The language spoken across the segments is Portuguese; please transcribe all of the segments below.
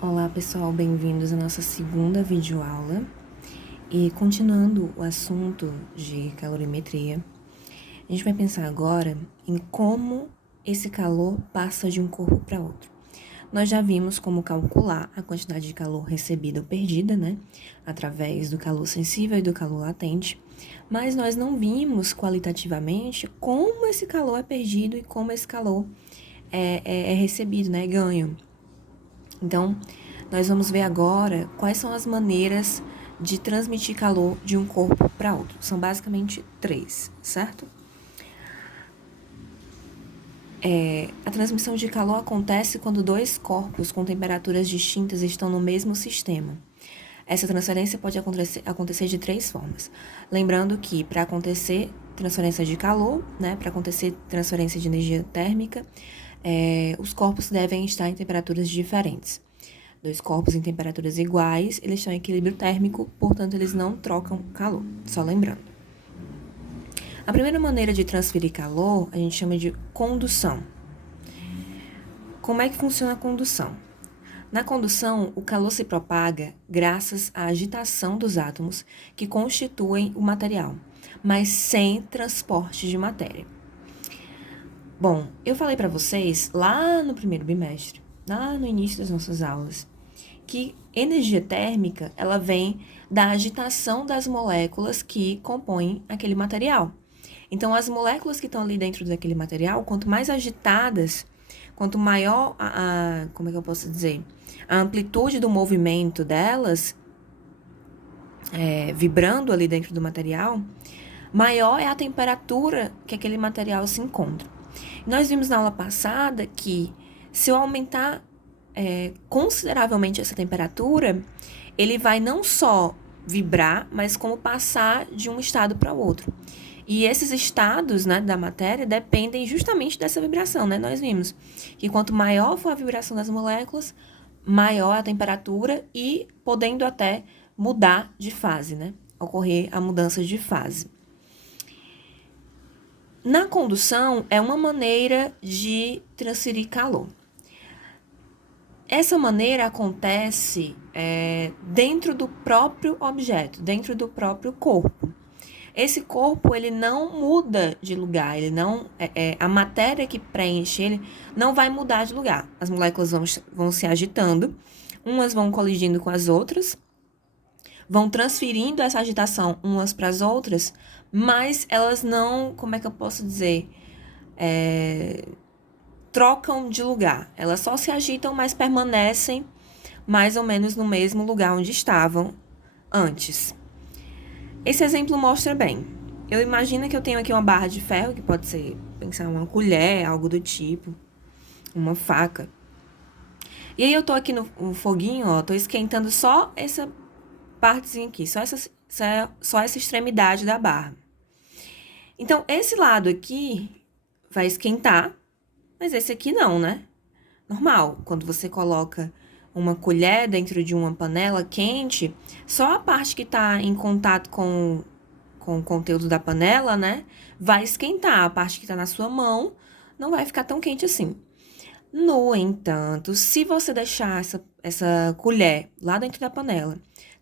Olá pessoal, bem-vindos à nossa segunda videoaula. E continuando o assunto de calorimetria, a gente vai pensar agora em como esse calor passa de um corpo para outro. Nós já vimos como calcular a quantidade de calor recebida ou perdida, né? Através do calor sensível e do calor latente, mas nós não vimos qualitativamente como esse calor é perdido e como esse calor é recebido, né? Ganho. Então, nós vamos ver agora quais são as maneiras de transmitir calor de um corpo para outro. São basicamente três, certo? A transmissão de calor acontece quando dois corpos com temperaturas distintas estão no mesmo sistema. Essa transferência pode acontecer de três formas. Lembrando que para acontecer transferência de calor, né, para acontecer transferência de energia térmica, os corpos devem estar em temperaturas diferentes. Dois corpos em temperaturas iguais, eles estão em equilíbrio térmico, portanto, eles não trocam calor. Só lembrando. A primeira maneira de transferir calor, a gente chama de condução. Como é que funciona a condução? Na condução, o calor se propaga graças à agitação dos átomos que constituem o material, mas sem transporte de matéria. Bom, eu falei para vocês lá no primeiro bimestre, lá no início das nossas aulas, que energia térmica, ela vem da agitação das moléculas que compõem aquele material. Então, as moléculas que estão ali dentro daquele material, quanto mais agitadas, quanto maior como é que eu posso dizer? A amplitude do movimento delas, vibrando ali dentro do material, maior é a temperatura que aquele material se encontra. Nós vimos na aula passada que se eu aumentar consideravelmente essa temperatura, ele vai não só vibrar, mas como passar de um estado para o outro. E esses estados, né, da matéria dependem justamente dessa vibração, né? Nós vimos que quanto maior for a vibração das moléculas, maior a temperatura e podendo até mudar de fase, né? Ocorrer a mudança de fase. Na condução, é uma maneira de transferir calor. Essa maneira acontece dentro do próprio objeto, dentro do próprio corpo. Esse corpo, ele não muda de lugar, ele não, a matéria que preenche ele não vai mudar de lugar. As moléculas vão se agitando, umas vão colidindo com as outras, vão transferindo essa agitação umas para as outras, mas elas não, como é que eu posso dizer, trocam de lugar. Elas só se agitam, mas permanecem mais ou menos no mesmo lugar onde estavam antes. Esse exemplo mostra bem. Eu imagino que eu tenho aqui uma barra de ferro, que pode ser, pensar, uma colher, algo do tipo, uma faca. E aí eu tô aqui no foguinho, ó, tô esquentando só essa partezinha aqui, só essa extremidade da barra. Então, esse lado aqui vai esquentar, mas esse aqui não, né? Normal, quando você coloca uma colher dentro de uma panela quente, só a parte que está em contato com o conteúdo da panela, né, vai esquentar. A parte que está na sua mão não vai ficar tão quente assim. No entanto, se você deixar essa colher lá dentro da panela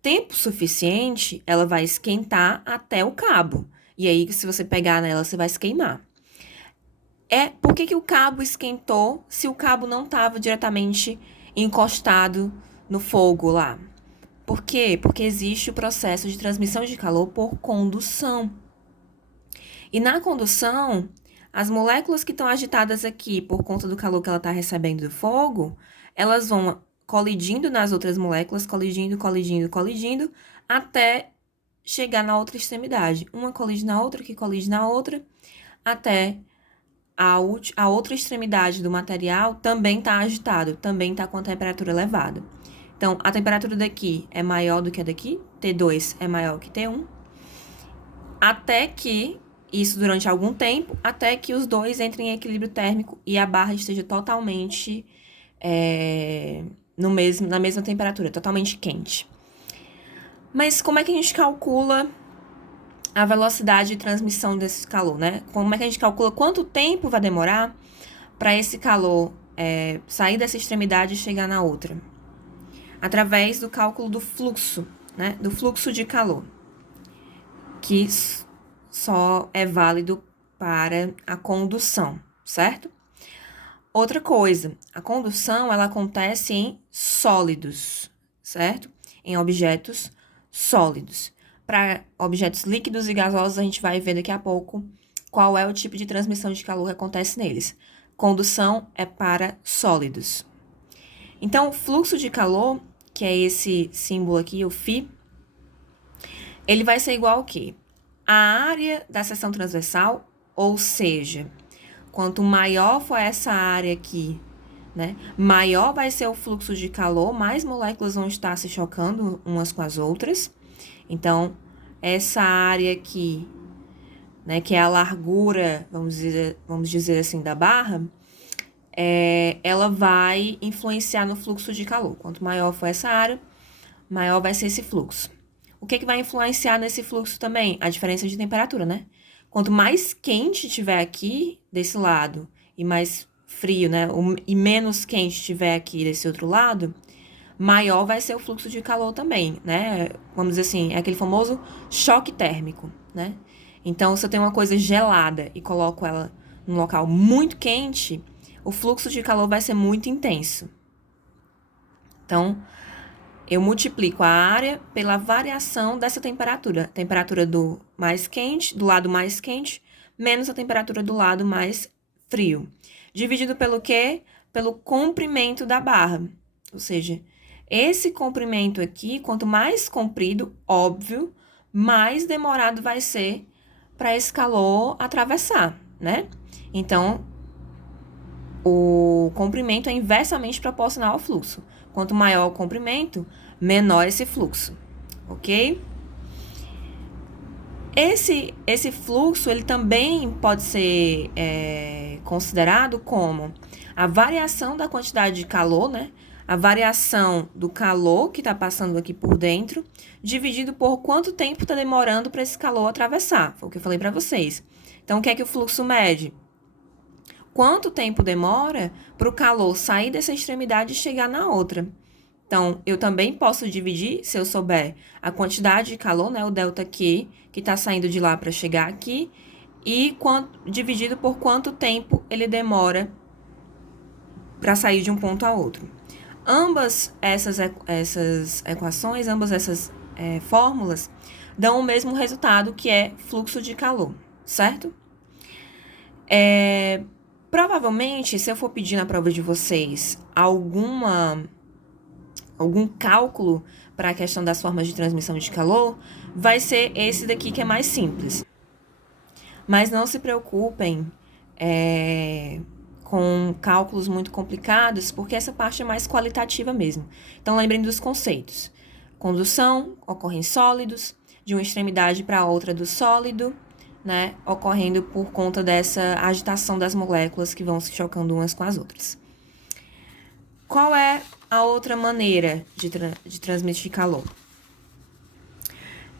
tempo suficiente, ela vai esquentar até o cabo. E aí, se você pegar nela, você vai se queimar. Por que o cabo esquentou se o cabo não estava diretamente encostado no fogo lá? Por quê? Porque existe o processo de transmissão de calor por condução. E na condução, as moléculas que estão agitadas aqui por conta do calor que ela está recebendo do fogo, elas vão colidindo nas outras moléculas, colidindo, até chegar na outra extremidade. Uma colide na outra, que colide na outra, até a outra extremidade do material também está agitado, também está com a temperatura elevada. Então, a temperatura daqui é maior do que a daqui, T2 é maior que T1, até que, isso durante algum tempo, até que os dois entrem em equilíbrio térmico e a barra esteja totalmente na mesma temperatura, totalmente quente. Mas como é que a gente calcula a velocidade de transmissão desse calor, né? Como é que a gente calcula quanto tempo vai demorar para esse calor sair dessa extremidade e chegar na outra? através do cálculo do fluxo, né? Do fluxo de calor, que só é válido para a condução, certo? Outra coisa, a condução, ela acontece em sólidos, certo? Em objetos sólidos. Para objetos líquidos e gasosos, a gente vai ver daqui a pouco qual é o tipo de transmissão de calor que acontece neles. Condução é para sólidos. Então, o fluxo de calor, que é esse símbolo aqui, o φ, ele vai ser igual ao quê? A área da seção transversal, ou seja, quanto maior for essa área aqui, né, maior vai ser o fluxo de calor, mais moléculas vão estar se chocando umas com as outras. Então, essa área aqui, né, que é a largura, vamos dizer assim, da barra, ela vai influenciar no fluxo de calor. Quanto maior for essa área, maior vai ser esse fluxo. O que vai influenciar nesse fluxo também? A diferença de temperatura, né? Quanto mais quente tiver aqui desse lado e mais frio, né? E menos quente tiver aqui desse outro lado, maior vai ser o fluxo de calor também, né? Vamos dizer assim, é aquele famoso choque térmico, né? Então, se eu tenho uma coisa gelada e coloco ela num local muito quente, o fluxo de calor vai ser muito intenso. Então, eu multiplico a área pela variação dessa temperatura. Temperatura do lado mais quente, menos a temperatura do lado mais frio. Dividido pelo quê? Pelo comprimento da barra. Ou seja, esse comprimento aqui, quanto mais comprido, óbvio, mais demorado vai ser para esse calor atravessar, né? Então, o comprimento é inversamente proporcional ao fluxo. Quanto maior o comprimento, menor esse fluxo, ok? Esse fluxo, ele também pode ser considerado como a variação da quantidade de calor, né? A variação do calor que está passando aqui por dentro, dividido por quanto tempo está demorando para esse calor atravessar. Foi o que eu falei para vocês. Então, o que é que o fluxo mede? Quanto tempo demora para o calor sair dessa extremidade e chegar na outra. Então, eu também posso dividir, se eu souber, a quantidade de calor, né, o ΔQ, que está saindo de lá para chegar aqui, e dividido por quanto tempo ele demora para sair de um ponto a outro. Ambas essas equações, ambas essas fórmulas, dão o mesmo resultado, que é fluxo de calor, certo? Provavelmente, se eu for pedir na prova de vocês algum cálculo para a questão das formas de transmissão de calor, vai ser esse daqui que é mais simples. Mas não se preocupem com cálculos muito complicados, porque essa parte é mais qualitativa mesmo. Então, lembrem dos conceitos. Condução ocorre em sólidos, de uma extremidade para a outra do sólido, né, ocorrendo por conta dessa agitação das moléculas que vão se chocando umas com as outras. Qual é a outra maneira de transmitir calor?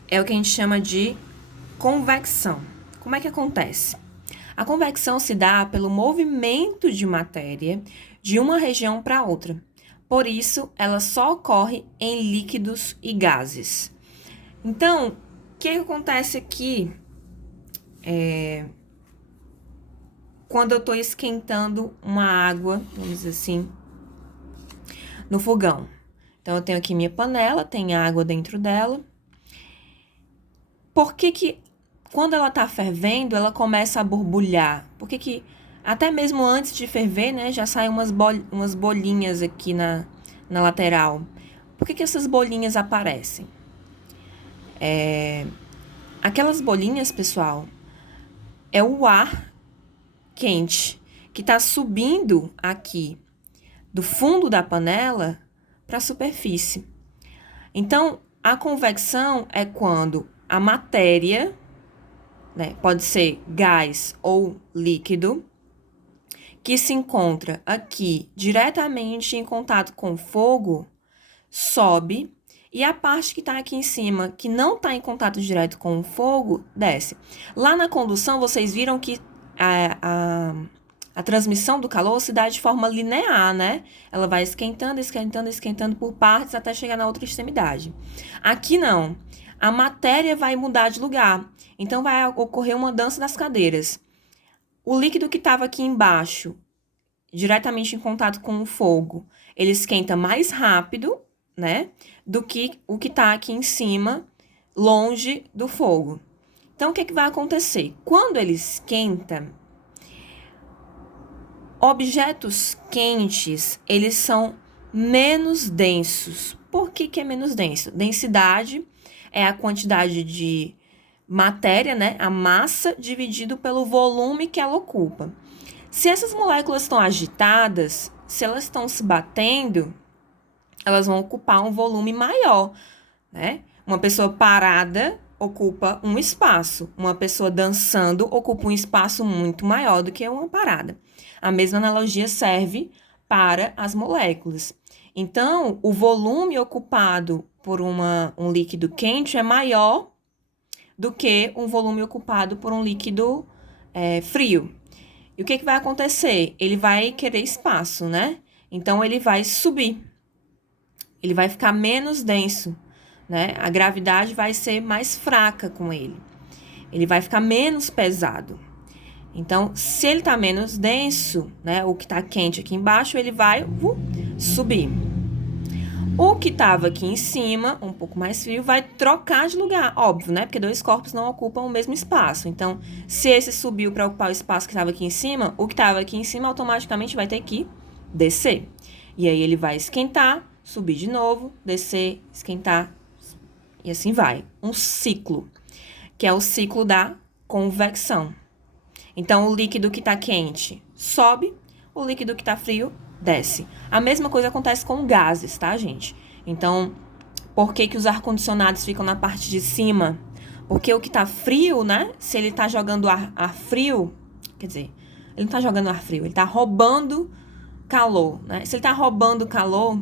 É o que a gente chama de convecção. Como é que acontece? A convecção se dá pelo movimento de matéria de uma região para outra. Por isso, ela só ocorre em líquidos e gases. Então, o que acontece aqui quando eu estou esquentando uma água, vamos dizer assim, no fogão? Então, eu tenho aqui minha panela, tem água dentro dela. Por que quando ela está fervendo, ela começa a borbulhar? Por que até mesmo antes de ferver, né, já saem umas bolinhas aqui na lateral? Por que essas bolinhas aparecem? Aquelas bolinhas, pessoal, é o ar quente que está subindo aqui do fundo da panela para a superfície. Então, a convecção é quando a matéria, né, pode ser gás ou líquido, que se encontra aqui diretamente em contato com o fogo, sobe, e a parte que está aqui em cima, que não está em contato direto com o fogo, desce. Lá na condução, vocês viram que a a transmissão do calor se dá de forma linear, né? Ela vai esquentando, esquentando, esquentando por partes até chegar na outra extremidade. Aqui não. A matéria vai mudar de lugar. Então, vai ocorrer uma dança das cadeiras. O líquido que estava aqui embaixo, diretamente em contato com o fogo, ele esquenta mais rápido, né? Do que o que está aqui em cima, longe do fogo. Então, o que vai acontecer? Quando ele esquenta, objetos quentes, eles são menos densos. Por que é menos denso? Densidade é a quantidade de matéria, né? A massa dividido pelo volume que ela ocupa. Se essas moléculas estão agitadas, se elas estão se batendo, elas vão ocupar um volume maior, né? Uma pessoa parada ocupa um espaço. Uma pessoa dançando ocupa um espaço muito maior do que uma parada. A mesma analogia serve para as moléculas. Então, o volume ocupado por um líquido quente é maior do que um volume ocupado por um líquido frio. E o que vai acontecer? Ele vai querer espaço, né? Então, ele vai subir. Ele vai ficar menos denso, né? A gravidade vai ser mais fraca com ele. Ele vai ficar menos pesado. Então, se ele está menos denso, né? O que está quente aqui embaixo, ele vai subir. O que estava aqui em cima, um pouco mais frio, vai trocar de lugar, óbvio, né? Porque dois corpos não ocupam o mesmo espaço. Então, se esse subiu para ocupar o espaço que estava aqui em cima, o que estava aqui em cima automaticamente vai ter que descer. E aí ele vai esquentar, subir de novo, descer, esquentar, e assim vai. Um ciclo, que é o ciclo da convecção. Então, o líquido que está quente sobe, o líquido que está frio desce. A mesma coisa acontece com gases, tá, gente? Então, por que os ar-condicionados ficam na parte de cima? Porque o que está frio, né? Se ele está jogando ar frio, quer dizer, ele não está jogando ar frio, ele está roubando calor, né? Se ele está roubando calor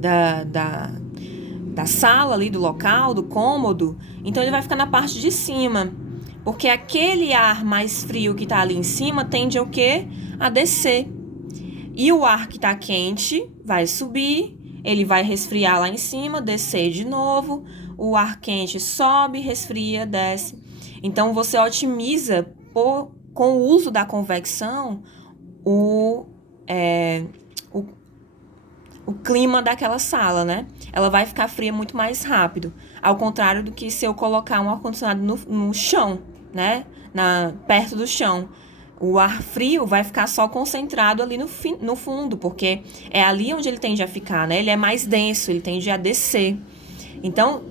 da sala ali, do local, do cômodo, então ele vai ficar na parte de cima. Porque aquele ar mais frio que está ali em cima tende a o quê? A descer. E o ar que está quente vai subir, ele vai resfriar lá em cima, descer de novo. O ar quente sobe, resfria, desce. Então, você otimiza com o uso da convecção o clima daquela sala, né? Ela vai ficar fria muito mais rápido. Ao contrário do que se eu colocar um ar-condicionado no chão, né? Perto do chão. O ar frio vai ficar só concentrado ali no fundo, porque é ali onde ele tende a ficar, né? Ele é mais denso, ele tende a descer. Então,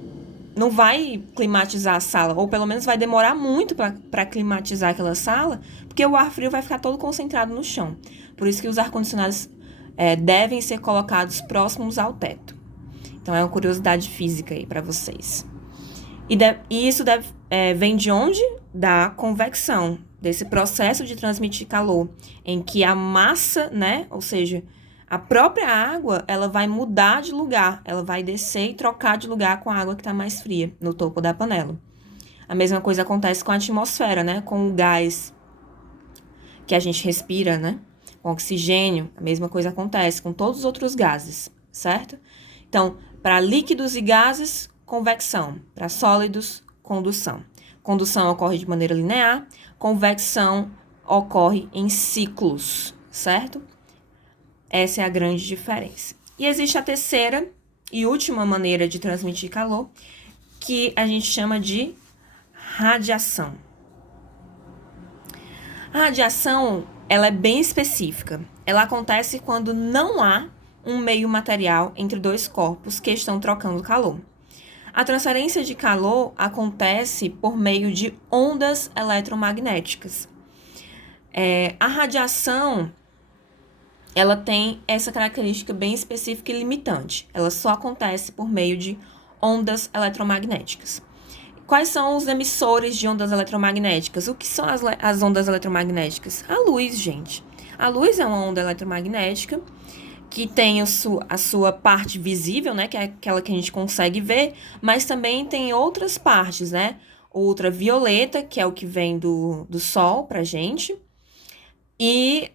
não vai climatizar a sala, ou pelo menos vai demorar muito para climatizar aquela sala, porque o ar frio vai ficar todo concentrado no chão. Por isso que os ar-condicionados devem ser colocados próximos ao teto. Então, é uma curiosidade física aí para vocês. E isso vem de onde? Da convecção, desse processo de transmitir calor, em que a massa, né, ou seja, a própria água, ela vai mudar de lugar, ela vai descer e trocar de lugar com a água que está mais fria, no topo da panela. A mesma coisa acontece com a atmosfera, né, com o gás que a gente respira, né, com oxigênio, a mesma coisa acontece com todos os outros gases, certo? Então, para líquidos e gases, convecção. Para sólidos, condução. Condução ocorre de maneira linear, convecção ocorre em ciclos, certo? Essa é a grande diferença. E existe a terceira e última maneira de transmitir calor, que a gente chama de radiação. A radiação, ela é bem específica. Ela acontece quando não há um meio material entre dois corpos que estão trocando calor. A transferência de calor acontece por meio de ondas eletromagnéticas. A radiação, ela tem essa característica bem específica e limitante. Ela só acontece por meio de ondas eletromagnéticas. Quais são os emissores de ondas eletromagnéticas? O que são as ondas eletromagnéticas? A luz, gente. A luz é uma onda eletromagnética que tem a sua parte visível, né, que é aquela que a gente consegue ver, mas também tem outras partes, né, ultravioleta, que é o que vem do sol pra gente, e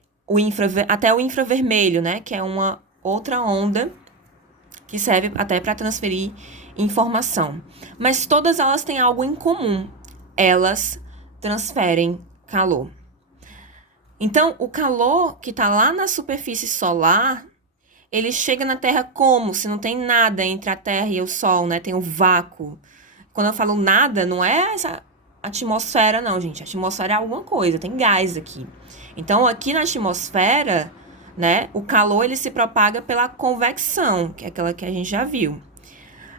até o infravermelho, né? Que é uma outra onda que serve até para transferir informação. Mas todas elas têm algo em comum. Elas transferem calor. Então, o calor que está lá na superfície solar, ele chega na Terra como? Se não tem nada entre a Terra e o Sol, né? Tem o vácuo. Quando eu falo nada, não é essa atmosfera, não, gente. A atmosfera é alguma coisa, tem gás aqui. Então, aqui na atmosfera, né, o calor ele se propaga pela convecção, que é aquela que a gente já viu.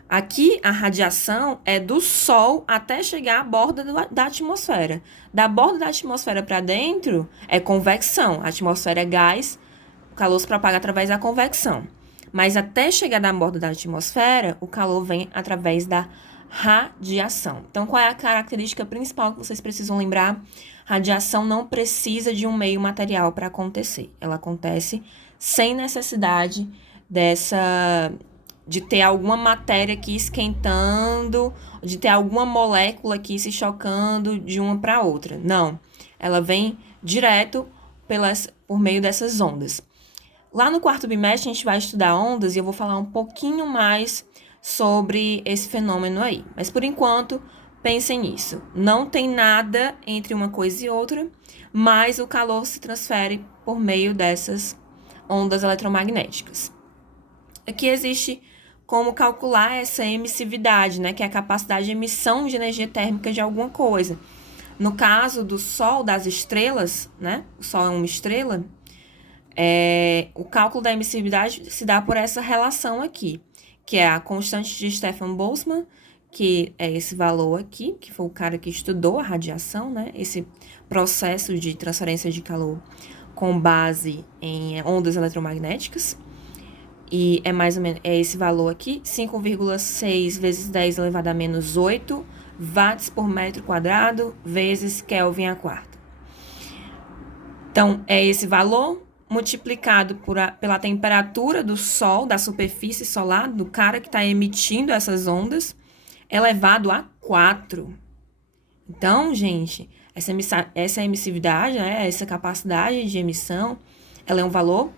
Aqui, a radiação é do Sol até chegar à borda da atmosfera. Da borda da atmosfera para dentro é convecção. A atmosfera é gás, o calor se propaga através da convecção. Mas até chegar na borda da atmosfera, o calor vem através da radiação. Então, qual é a característica principal que vocês precisam lembrar? Radiação não precisa de um meio material para acontecer. Ela acontece sem necessidade de ter alguma matéria aqui esquentando, de ter alguma molécula aqui se chocando de uma para outra. Não. Ela vem direto por meio dessas ondas. Lá no quarto bimestre, a gente vai estudar ondas e eu vou falar um pouquinho mais sobre esse fenômeno aí. Mas, por enquanto, pensem nisso. Não tem nada entre uma coisa e outra, mas o calor se transfere por meio dessas ondas eletromagnéticas. Aqui existe como calcular essa emissividade, né, que é a capacidade de emissão de energia térmica de alguma coisa. No caso do Sol, das estrelas, né, o Sol é uma estrela, o cálculo da emissividade se dá por essa relação aqui, que é a constante de Stefan Boltzmann, que é esse valor aqui, que foi o cara que estudou a radiação, né, esse processo de transferência de calor com base em ondas eletromagnéticas. E é mais ou menos esse valor aqui, 5,6 vezes 10 elevado a menos 8 watts por metro quadrado vezes Kelvin à quarta. Então, é esse valor multiplicado pela temperatura do Sol, da superfície solar, do cara que está emitindo essas ondas, elevado a 4. Então, gente, essa emissividade, né, essa capacidade de emissão, ela é um valor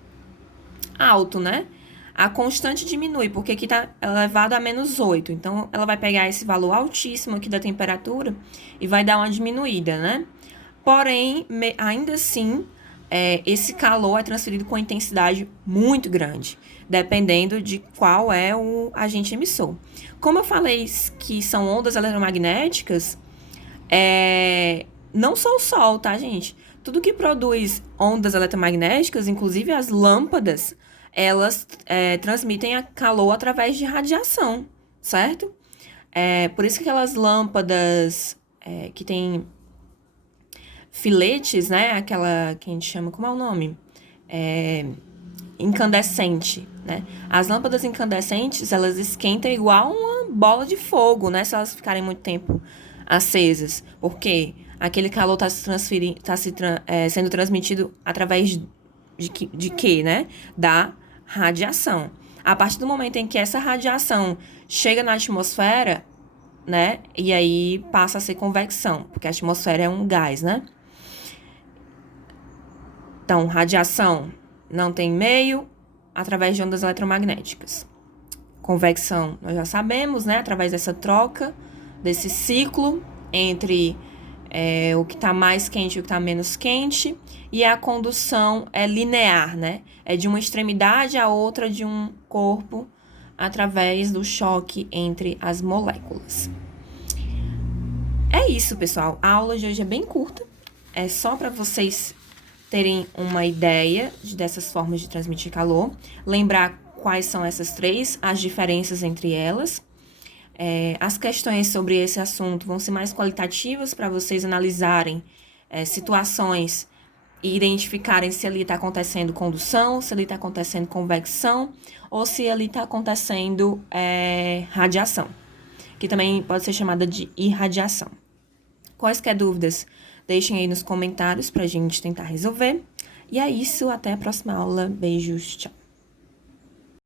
alto, né? A constante diminui, porque aqui está elevado a menos 8. Então, ela vai pegar esse valor altíssimo aqui da temperatura e vai dar uma diminuída, né? Porém, ainda assim, esse calor é transferido com intensidade muito grande, dependendo de qual é o agente emissor. Como eu falei que são ondas eletromagnéticas, não só o Sol, tá, gente? Tudo que produz ondas eletromagnéticas, inclusive as lâmpadas, elas transmitem calor através de radiação, certo? Por isso que aquelas lâmpadas que tem filetes, né? Aquela que a gente chama, como é o nome? Incandescente, né? As lâmpadas incandescentes, elas esquentam igual uma bola de fogo, né? Se elas ficarem muito tempo acesas. Por quê? Aquele calor está sendo transmitido através de quê, né? Da radiação. A partir do momento em que essa radiação chega na atmosfera, né? E aí passa a ser convecção, porque a atmosfera é um gás, né? Então, radiação não tem meio através de ondas eletromagnéticas. Convecção, nós já sabemos, né? Através dessa troca, desse ciclo entre o que está mais quente e o que está menos quente. E a condução é linear, né? É de uma extremidade à outra de um corpo através do choque entre as moléculas. É isso, pessoal. A aula de hoje é bem curta. É só para vocês terem uma ideia dessas formas de transmitir calor. Lembrar quais são essas três, as diferenças entre elas. As questões sobre esse assunto vão ser mais qualitativas para vocês analisarem situações e identificarem se ali está acontecendo condução, se ali está acontecendo convecção ou se ali está acontecendo radiação, que também pode ser chamada de irradiação. Quaisquer dúvidas, deixem aí nos comentários para a gente tentar resolver. E é isso, até a próxima aula. Beijos, tchau!